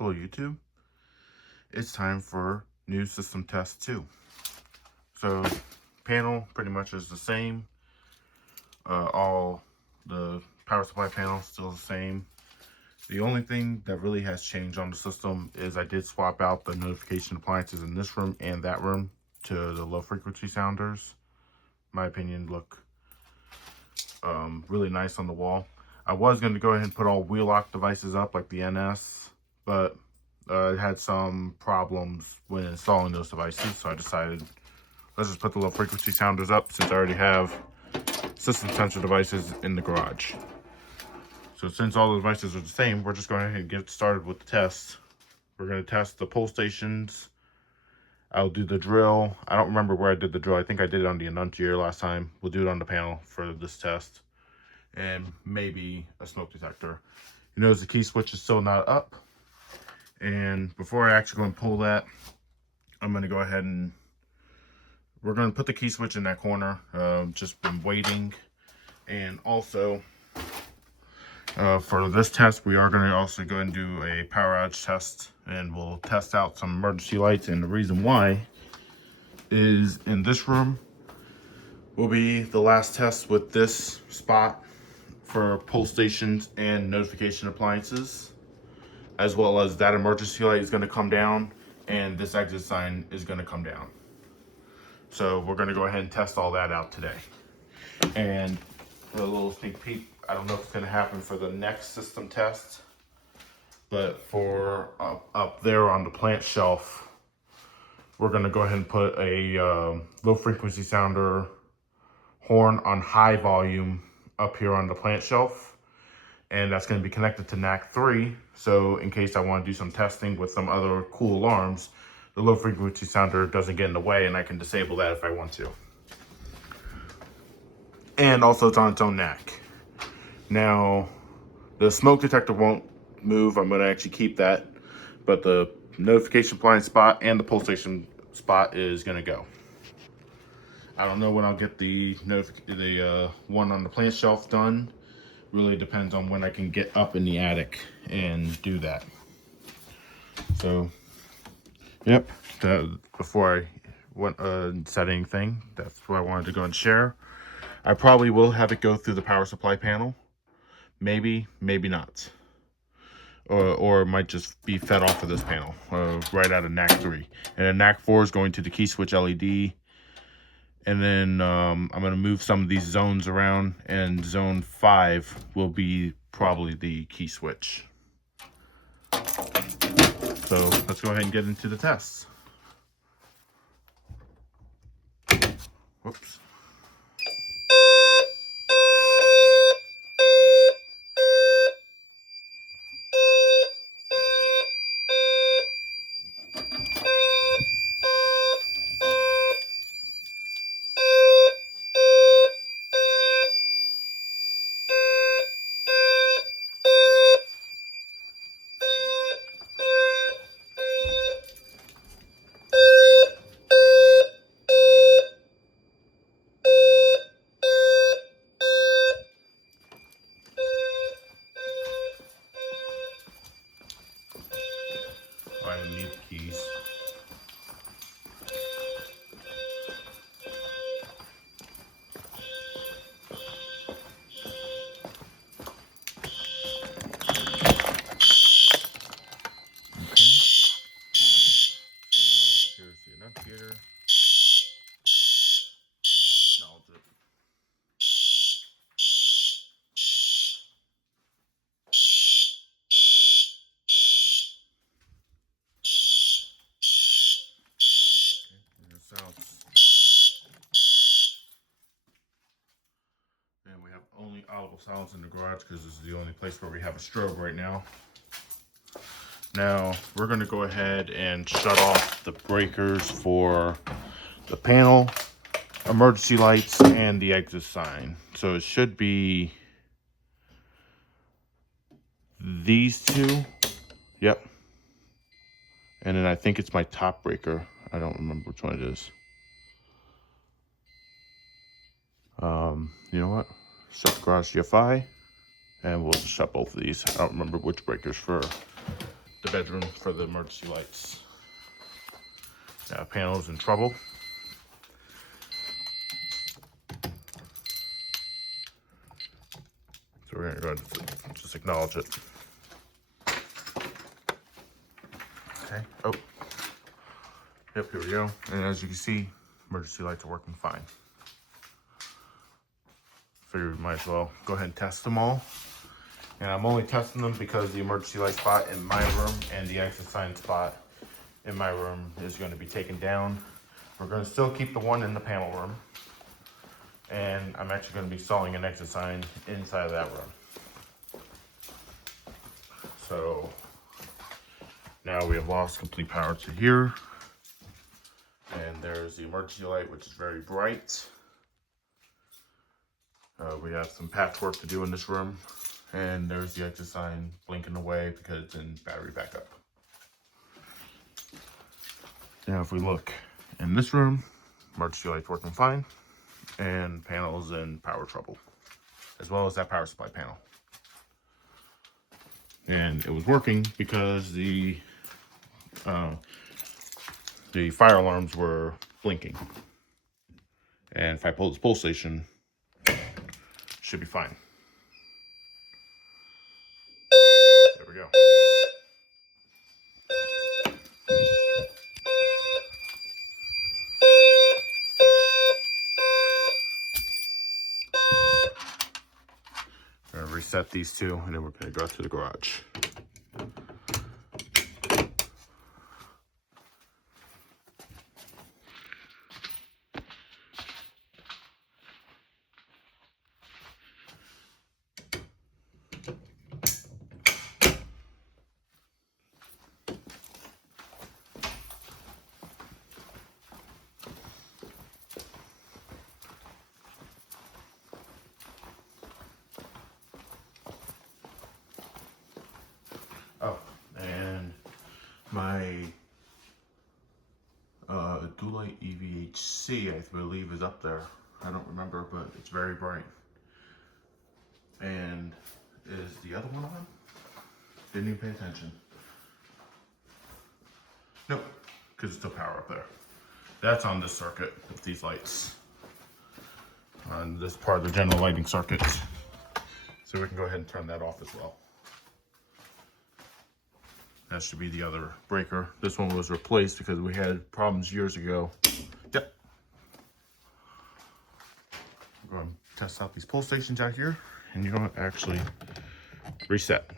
Hello YouTube, it's time for new system test 2. So panel pretty much is the same, all the power supply panel still the same. The only thing that really has changed on the system is I did swap out the notification appliances in this room and that room to the low frequency sounders. My opinion, look really nice on the wall. I was going to go ahead and put all wheel lock devices up like the NS, but it had some problems when installing those devices, so I decided let's just put the low frequency sounders up since I already have system sensor devices in the garage. So since all the devices are the same, we're just going ahead and get started with the test. We're going to test the pull stations. I'll do the drill. I don't remember where I did the drill. I think I did it on the annunciator last time. We'll do it on the panel for this test. And maybe a smoke detector. You notice the key switch is still not up. And before I actually go and pull that, I'm going to go ahead and we're going to put the key switch in that corner. Just been waiting. And also, for this test, we are going to also go and do a power outage test. And we'll test out some emergency lights. And the reason why is in this room will be the last test with this spot for pull stations and notification appliances, as well as that emergency light is going to come down and this exit sign is going to come down. So we're going to go ahead and test all that out today. And a little sneak peek, I don't know if it's going to happen for the next system test, but for up there on the plant shelf, we're going to go ahead and put a low frequency sounder horn on high volume up here on the plant shelf, and that's going to be connected to NAC 3. So in case I want to do some testing with some other cool alarms, the low frequency sounder doesn't get in the way and I can disable that if I want to. And also it's on its own NAC. Now the smoke detector won't move. I'm going to actually keep that, but the notification appliance spot and the pull station spot is going to go. I don't know when I'll get the one on the plant shelf done. Really depends on when I can get up in the attic and do that. So, yep. Before I went said anything, that's what I wanted to go and share. I probably will have it go through the power supply panel. Maybe, maybe not. Or it might just be fed off of this panel right out of NAC 3. And then NAC 4 is going to the key switch LED. And then I'm going to move some of these zones around, and zone 5 will be probably the key switch. So let's go ahead and get into the tests. Whoops. I need the keys. Here's the annunciator. Acknowledge it. And we have only audible sounds in the garage because this is the only place where we have a strobe right now. Now we're going to go ahead and shut off the breakers for the panel, emergency lights, and the exit sign. So it should be these two. Yep. And then I think it's my top breaker. I don't remember which one it is. You know what? Shut the garage GFI, and we'll just shut both of these. I don't remember which breakers for the bedroom for the emergency lights. Now, panel's in trouble. So we're gonna go ahead and just acknowledge it. Okay, oh. Yep, here we go. And as you can see, emergency lights are working fine. Figured we might as well go ahead and test them all. And I'm only testing them because the emergency light spot in my room and the exit sign spot in my room is going to be taken down. We're going to still keep the one in the panel room. And I'm actually going to be installing an exit sign inside of that room. So now we have lost complete power to here. And there's the emergency light, which is very bright. We have some patchwork to do in this room. And there's the exit sign blinking away because it's in battery backup. Now if we look in this room, emergency light's working fine. And panel's in power trouble, as well as that power supply panel. And it was working because the fire alarms were blinking. And if I pull this pull station, should be fine. There we go. We're gonna reset these two, and then we're gonna go to the garage. Oh, and my Doolite EVHC, I believe, is up there. I don't remember, but it's very bright. And is the other one on? Didn't even pay attention. Nope, because it's still power up there. That's on this circuit with these lights. On this part of the general lighting circuit. So we can go ahead and turn that off as well. That should be the other breaker. This one was replaced because we had problems years ago. Yep. We're going to test out these pull stations out here, and you're going to actually reset.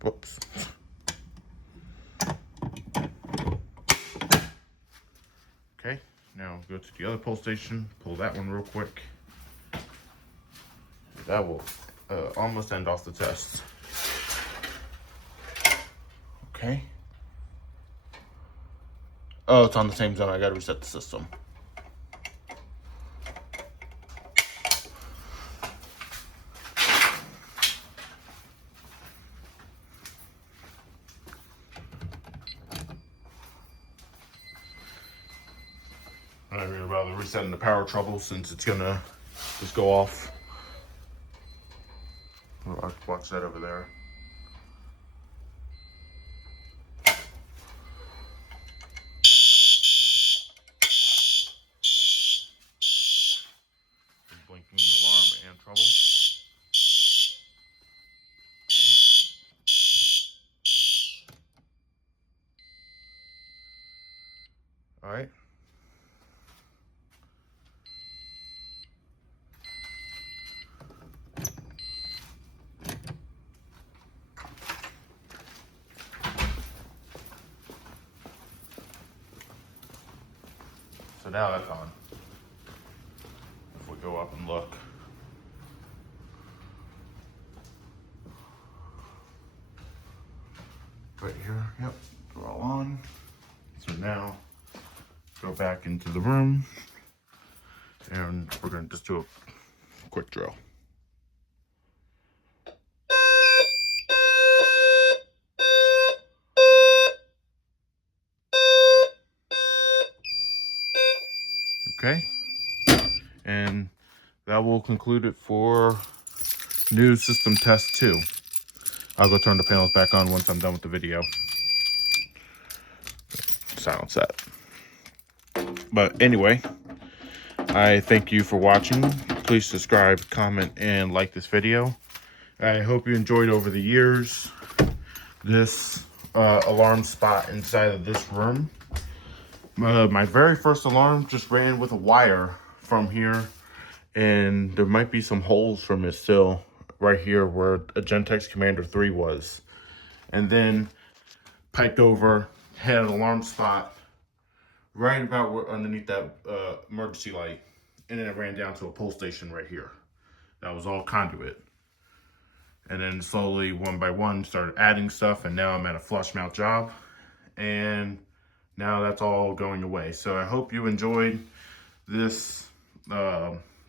Whoops. Okay, now go to the other pull station, pull that one real quick. That will almost end off the test. Okay. Oh, it's on the same zone. I gotta reset the system. I'd rather resetting the power trouble since it's gonna just go off. I'll watch that over there. Blinking alarm and trouble. All right. So now that's on. If we go up and look. right here. Yep, they're all on. So now, go back into the room, and we're gonna just do a quick drill. Okay, and that will conclude it for new system test 2. I'll go turn the panels back on once I'm done with the video. Silence that. But anyway, I thank you for watching. Please subscribe, comment, and like this video. I hope you enjoyed over the years this alarm spot inside of this room. My very first alarm just ran with a wire from here, and there might be some holes from it still right here where a Gentex Commander 3 was. And then piped over, had an alarm spot right about underneath that emergency light, and then it ran down to a pull station right here. That was all conduit. And then slowly, one by one, started adding stuff, and now I'm at a flush mount job, and now that's all going away. So I hope you enjoyed this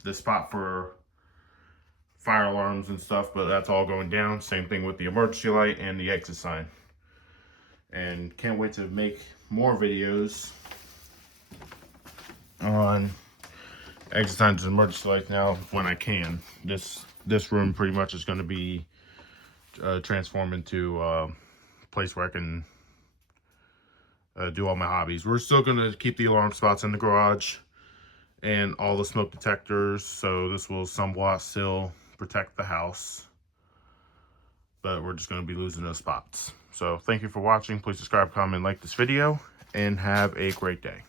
this spot for fire alarms and stuff, but that's all going down. Same thing with the emergency light and the exit sign. And can't wait to make more videos on exit signs and emergency lights now when I can. This room pretty much is going to be transformed into a place where I can do all my hobbies. We're still going to keep the alarm spots in the garage and all the smoke detectors, so this will somewhat still protect the house, but we're just going to be losing those spots. So thank you for watching. Please subscribe, comment, like this video, and have a great day.